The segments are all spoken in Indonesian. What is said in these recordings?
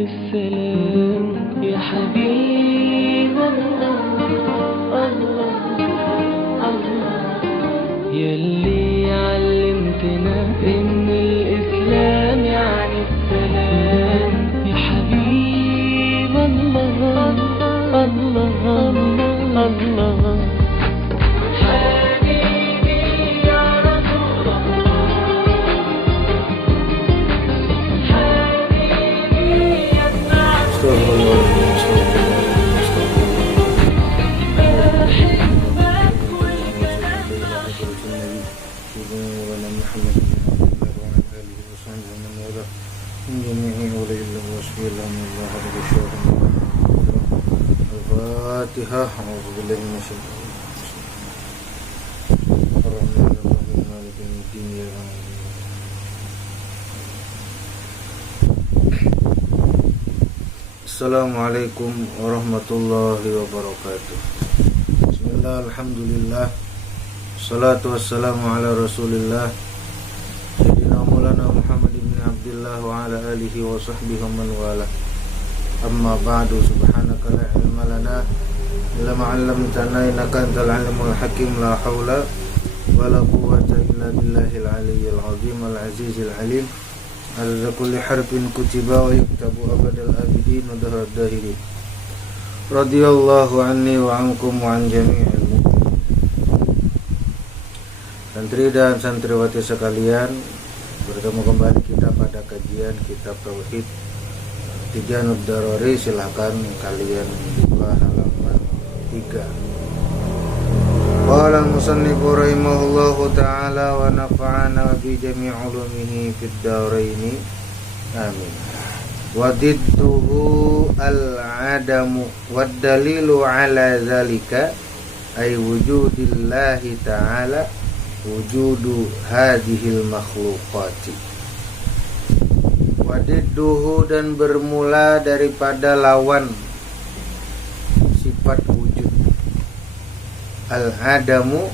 السلام يا حبيب الله الله الله يلي علمتنا إن الإسلام يعني السلام يا حبيب الله الله الله حبيبي يا رسول الله حبيبي يا الفاتحة. أعوذ بالله من الشيطان الرحمن الرحيم مالك يوم الدين. Assalamualaikum warahmatullahi wabarakatuh. Bismillah, alhamdulillah, salatu wassalamu ala rasulillah Sayyidina Maulana Muhammad ibn Abdullah wa ala alihi wa sahbihi wa man wala. Amma ba'du, subhanaka la ilma lana illa ma 'allamtana innaka antal alimul hakim. La haula wala quwwata illa billahil aliyyil azim al azizil alim. Ala kulli harfin kutiba wa yuktabu abadal abidin wa dahar dahirin. Radiyallahu anni wa ankum wa an jami'il mu'minin. Santri dan santriwati sekalian, bertemu kembali kita pada kajian kitab Tauhid Tijanud Darari. Silahkan kalian buka halaman 3. Qala al-musannifu rahimahullahu ta'ala wa nafa'ana bi jami' ulumihi fid daraini amin. Wa didduhu al-adamu wad dalilu ala zalika ay wujudillahi ta'ala wujudu hadhil makhluqati. Wa didduhu, dan bermula daripada lawan sifat wujud. Al-adamu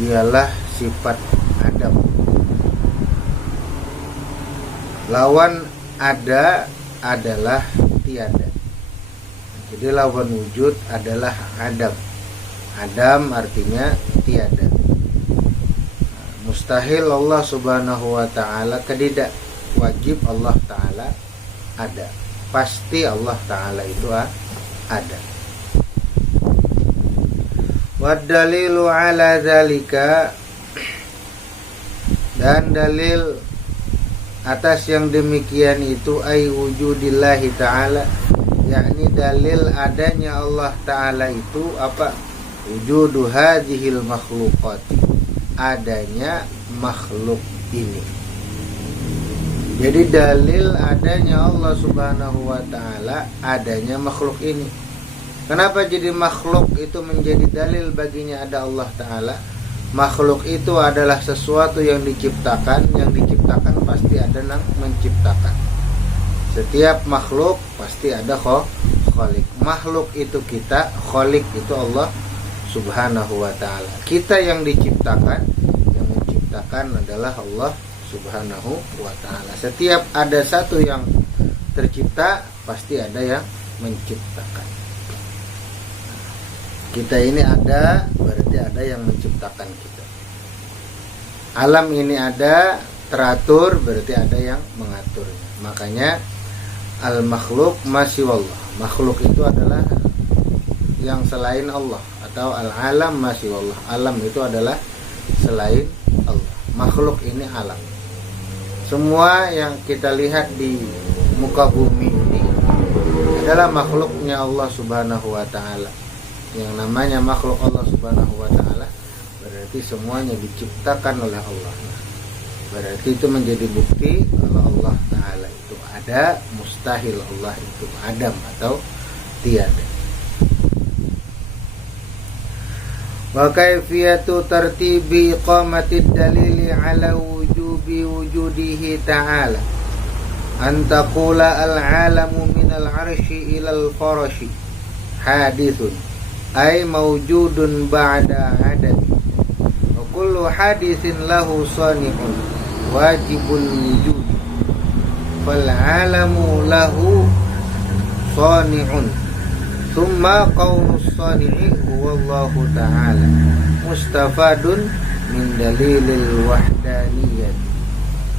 ialah sifat adam. Lawan ada adalah tiada. Jadi lawan wujud adalah adam. Adam artinya tiada. Mustahil Allah subhanahu wa ta'ala ketidak. Wajib Allah ta'ala ada. Pasti Allah ta'ala itu ada. Waddalilu ala zalika, dan dalil atas yang demikian itu ay wujudillahi ta'ala, yakni dalil adanya Allah ta'ala itu apa? Wujudu hadhil makhluqati, adanya makhluk ini. Jadi dalil adanya Allah subhanahu wa ta'ala adanya makhluk ini. Kenapa jadi makhluk itu menjadi dalil baginya ada Allah Ta'ala? Makhluk itu adalah sesuatu yang diciptakan. Yang diciptakan pasti ada yang menciptakan. Setiap makhluk pasti ada kholik. Makhluk itu kita, kholik itu Allah Subhanahu wa ta'ala. Kita yang diciptakan, yang menciptakan adalah Allah Subhanahu wa ta'ala. Setiap ada satu yang tercipta, pasti ada yang menciptakan. Kita ini ada, berarti ada yang menciptakan kita. Alam ini ada, teratur, berarti ada yang mengaturnya. Makanya al-makhluk masiwallah. Makhluk itu adalah yang selain Allah, atau al-alam masiwallah. Alam itu adalah selain Allah. Makhluk ini alam. Semua yang kita lihat di muka bumi ini adalah makhluknya Allah Subhanahu wa ta'ala. Yang namanya makhluk Allah Subhanahu wa ta'ala berarti semuanya diciptakan oleh Allah. Berarti itu menjadi bukti kalau Allah ta'ala itu ada, mustahil Allah itu adam atau tiada. Wa kaifiyatu tartibi iqamatid dalili ala wujubi wujudihi ta'ala an taqula al-alamu min al-arshi ila al-farashi hadithun ay mawjudun ba'da adad wa kullu hadithin lahu sani'un wajibul wujud fal alamu lahu sani'un thumma qaulus sani'i huwallahu ta'ala mustafadun min dalilil wahdaniyah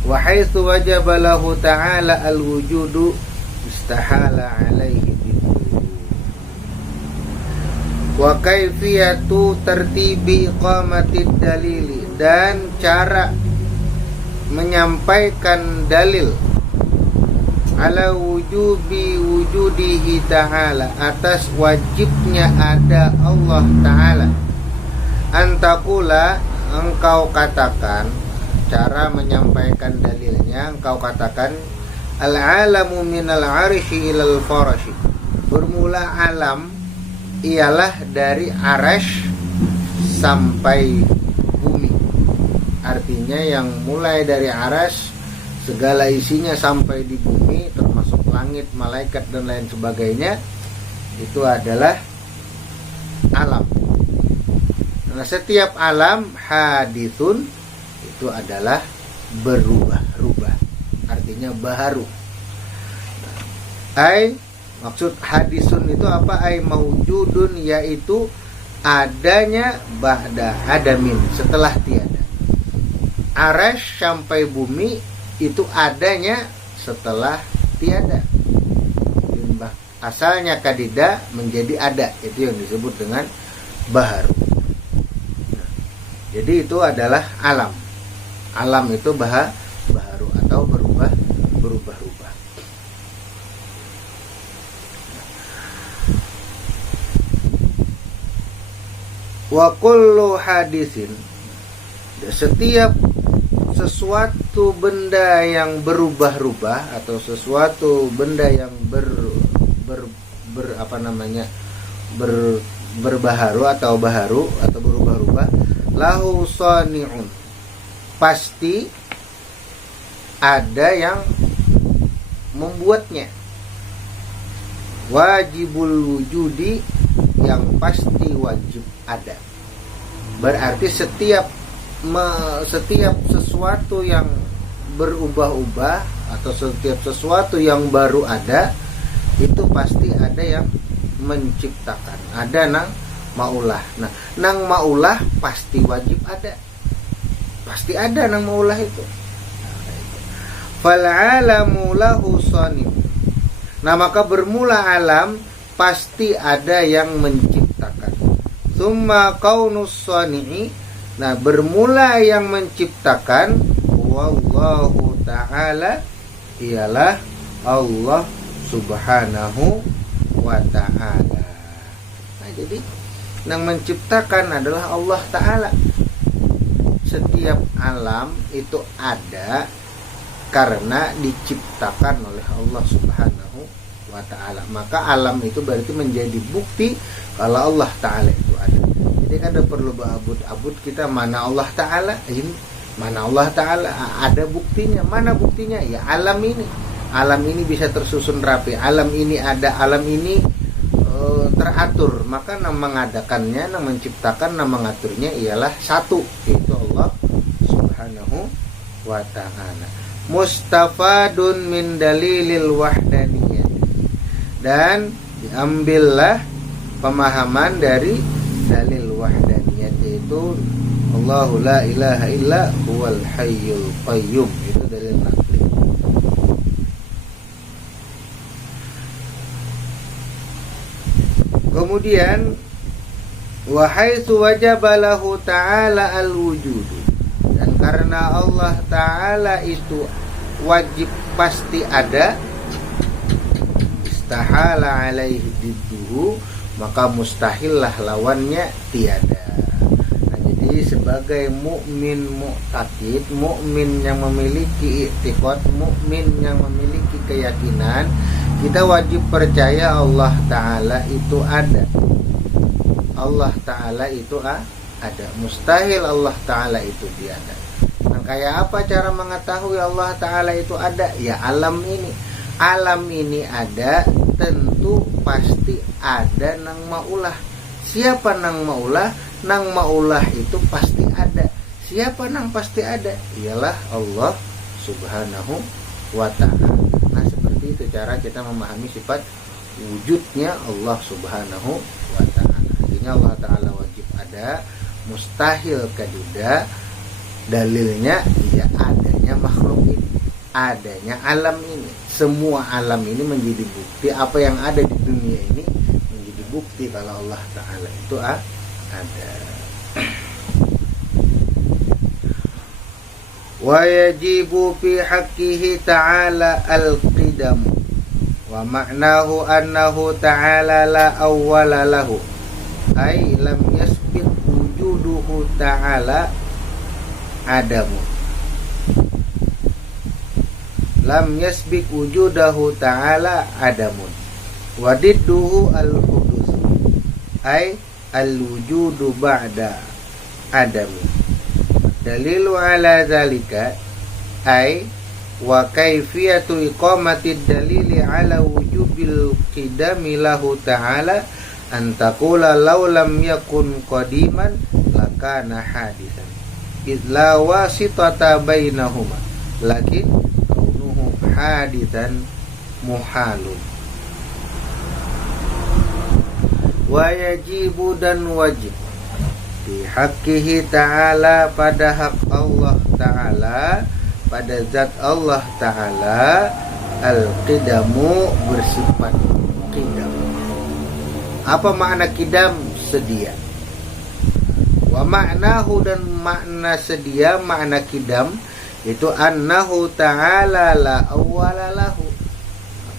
wa haitsu wajaba lahu ta'ala al wujudu istahala alaihi bidu wa kaifiyatu tertibi iqamatid dalili, dan cara menyampaikan dalil ala wujudihi ta'ala, atas wajibnya ada Allah ta'ala. Antakula, engkau katakan, cara menyampaikan dalilnya engkau katakan al-alamu minal arishi ilal farashi, bermula alam ialah dari arash sampai bumi. Artinya yang mulai dari arash segala isinya sampai di bumi, termasuk langit, malaikat dan lain sebagainya, itu adalah alam. Nah, setiap alam hadithun itu adalah berubah-ubah, artinya baharu. Maksud hadisun itu apa? Maujudun, yaitu adanya ba'da adamin, setelah tiada. Arash sampai bumi itu adanya setelah tiada. Asalnya kadida menjadi ada, itu yang disebut dengan baharu. Jadi itu adalah alam. Alam itu baharu atau berubah-ubah. Wa kullu hadisin, setiap sesuatu benda yang berubah-ubah atau sesuatu benda yang berbaharu atau baharu atau berubah-ubah, lahu sani'un, pasti ada yang membuatnya. Wajibul wujudi, yang pasti wajib ada. Berarti setiap sesuatu yang berubah-ubah atau setiap sesuatu yang baru ada, itu pasti ada yang menciptakan. Ada nang maulah. Nah, nang maulah pasti wajib ada. Pasti ada nang maulah itu. Fal alamu lahu sanib. Nah, maka bermula alam pasti ada yang menciptakan. Tsumma qaunus sani'i, nah bermula yang menciptakan wallahu ta'ala ialah Allah subhanahu wa ta'ala. Nah, jadi yang menciptakan adalah Allah ta'ala. Setiap alam itu ada karena diciptakan oleh Allah subhanahu wa ta'ala. Maka alam itu berarti menjadi bukti kalau Allah ta'ala itu ada. Jadi kan perlu abud kita mana Allah ta'ala, ini mana Allah ta'ala, ada buktinya. Mana buktinya? Ya alam ini. Alam ini bisa tersusun rapi. Alam ini ada, alam ini teratur. Maka yang mengadakannya, yang menciptakan, yang mengaturnya ialah satu, yaitu Allah subhanahu wa ta'ala. Mustafadun min dalilil wahdaniyah, dan diambillah pemahaman dari dalil wahdaniyah, yaitu Allahu la ilaha illa huwal hayyul qayyum. Itu dalil nakli. Kemudian wa haitsu wajaba lahu ta'ala al-wujudu, dan karena Allah ta'ala itu wajib pasti ada, istahala alaihi didduhu, maka mustahillah lawannya tiada. Nah, jadi sebagai mukmin mu'taqid, mukmin yang memiliki i'tiqad, mukmin yang memiliki keyakinan, kita wajib percaya Allah ta'ala itu ada. Allah ta'ala itu ada. Mustahil Allah ta'ala itu tiada. Nah, kayak apa cara mengetahui Allah ta'ala itu ada? Ya alam ini. Alam ini ada, tentu pasti ada nang maulah. Siapa nang maulah? Nang maulah itu pasti ada. Siapa nang pasti ada? Ialah Allah subhanahu wa ta'ala. secara kita memahami sifat wujudnya Allah Subhanahu wa ta'ala. Artinya Allah ta'ala wajib ada, mustahil kadida. Dalilnya ya adanya makhluk ini, adanya alam ini. Semua alam ini menjadi bukti, apa yang ada di dunia ini menjadi bukti kalau Allah ta'ala itu ada. Wa yajibu fi haqqihi ta'ala al-qidam wa ma'nahu annahu ta'ala la awwala lahu ay lam yasbiq wujuduhu ta'ala adamu, lam yasbiq wujudahu ta'ala adamun wa didduhu al-hudus ay al-wujudu ba'da adami. Dalilu ala zalika ay wa kaifiyatu iqamatid dalili ala wujubil qidami lahu ta'ala an taqula law lam yakun qadiman lakana hadisan id la wasitata bainahuma lakin kaunuhu hadisan muhalun. Wa yajibu dan wajib fi haqqihi ta'ala pada hak Allah ta'ala, pada zat Allah ta'ala, al-qidamu bersifat qidam. Apa makna qidam? Sedia. Wa ma'nahu dan makna sedia, makna qidam itu annahu ta'ala la awwala lahu,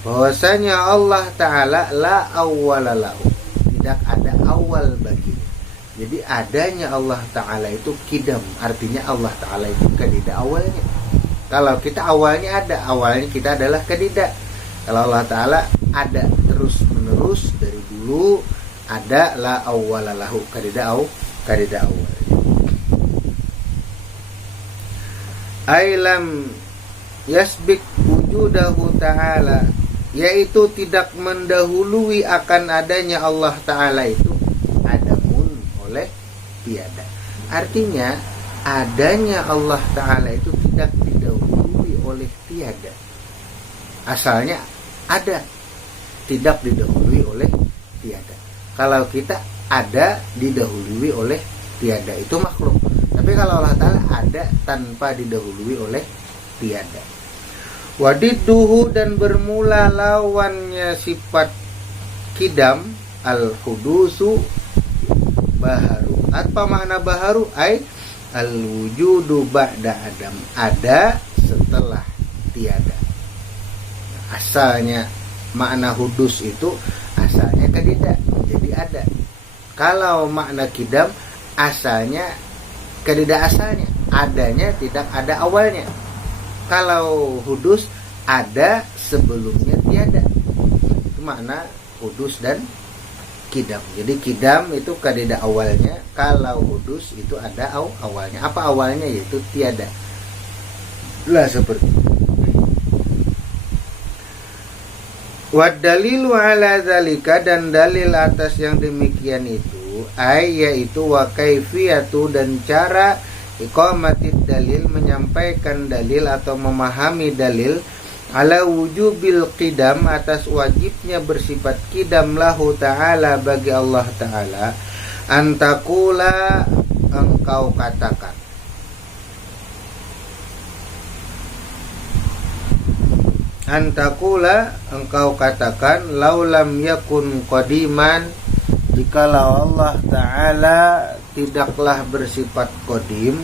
bahwasanya Allah ta'ala la awwala lahu, tidak ada awal baginya. Jadi adanya Allah ta'ala itu qidam, artinya Allah ta'ala itu tidak awalnya. Kalau kita awalnya ada, awalnya kita adalah kedidak. Kalau Allah ta'ala ada terus menerus dari dulu, ada la awwala lahu, kedidak awal. Ailam yasbik wujudahu ta'ala, yaitu tidak mendahului akan adanya Allah ta'ala itu adamun, oleh tiada. Artinya adanya Allah ta'ala itu tidak didahului oleh tiada. Asalnya ada, tidak didahului oleh tiada. Kalau kita ada didahului oleh tiada, itu makhluk. Tapi kalau Allah ta'ala ada tanpa didahului oleh tiada. Wadidduhu dan bermula lawannya sifat qidam al-hudusu baharu. Apa makna baharu? Ay al-wujudu ba'da adam, ada setelah tiada. Asalnya makna hudus itu asalnya kedidak, jadi ada. Kalau makna qidam asalnya kedidak, asalnya adanya tidak ada awalnya. Kalau hudus ada sebelumnya tiada. Itu makna hudus dan qidam. Jadi qidam itu kedidak awalnya, kalau hudus itu ada awalnya. Apa awalnya? Yaitu tiada. Lah seperti itu. Wad dalilu ala zalika, dan dalil atas yang demikian itu yaitu wa kaifiyatu, dan cara iqamatid dalil, menyampaikan dalil atau memahami dalil, ala wujubil qidam, atas wajibnya bersifat qidam lahu ta'ala, bagi Allah ta'ala, antakula, engkau katakan, antakula, engkau katakan, laulam yakun qadiman, jikalau Allah ta'ala tidaklah bersifat qadim,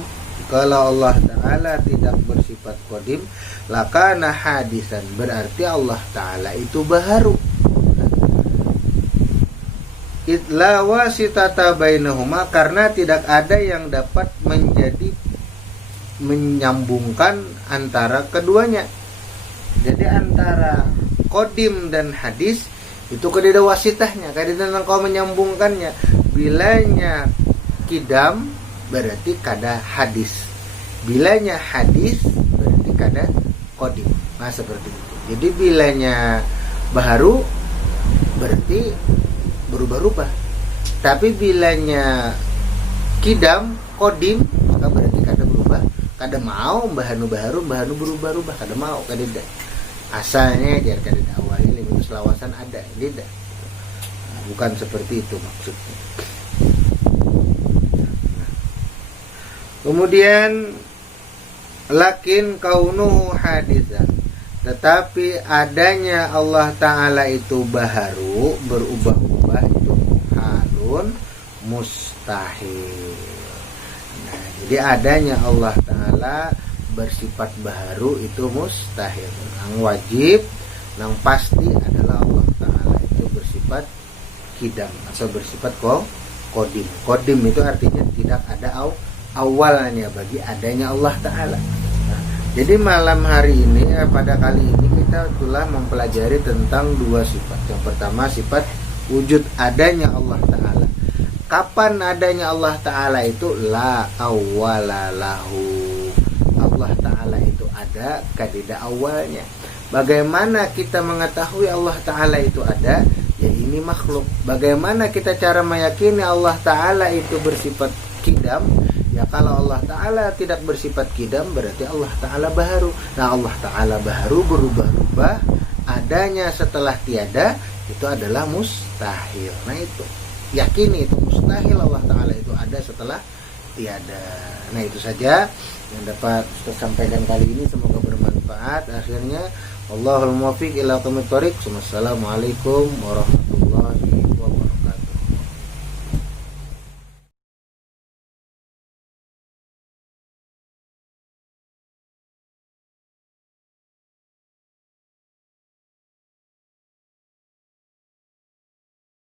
kalau Allah ta'ala tidak bersifat qadim, lakana hadisan, berarti Allah ta'ala itu baharu. Idla wasitata bainahuma, karena tidak ada yang dapat menjadi menyambungkan antara keduanya. Jadi antara qadim dan hadis itu kedida wasitahnya, kedida engkau menyambungkannya. Bilanya qidam berarti kada hadis, bilanya hadis berarti kada qadim. Nah seperti itu. Jadi bilanya baharu berarti berubah-ubah. Tapi bilanya qidam qadim maka berarti kada berubah, kada mau bahanu baharu, bahanu berubah-ubah, kada mau, kada. asalnya biar kada awalnya lima selawasan ada tidak. Bukan seperti itu maksudnya. Kemudian lakin kaunuhu hadisan, tetapi adanya Allah Ta'ala itu baharu, berubah-ubah, itu halun mustahil. Nah, jadi adanya Allah Ta'ala bersifat baharu itu mustahil. Yang wajib, yang pasti adalah Allah Ta'ala itu bersifat kidam atau bersifat kodim. Kodim itu artinya tidak ada awalnya bagi adanya Allah Ta'ala. Nah, jadi malam hari ini, pada kali ini kita telah mempelajari tentang dua sifat. Yang pertama sifat wujud adanya Allah Ta'ala. Kapan adanya Allah Ta'ala itu? La awwalalahu. Allah Ta'ala itu ada, kadida awalnya. Bagaimana kita mengetahui Allah Ta'ala itu ada? Ya ini makhluk. Bagaimana kita cara meyakini Allah Ta'ala itu bersifat kidam? Ya kalau Allah Ta'ala tidak bersifat kidam berarti Allah Ta'ala baharu. Nah Allah Ta'ala baharu, berubah-ubah, adanya setelah tiada, itu adalah mustahil. Nah itu yakini itu mustahil Allah Ta'ala itu ada setelah tiada. Nah itu saja yang dapat saya sampaikan kali ini, semoga bermanfaat. Akhirnya Allahul muwaffiq ila aqwamit thoriq. Wassalamualaikum warahmatullahi wabarakatuh.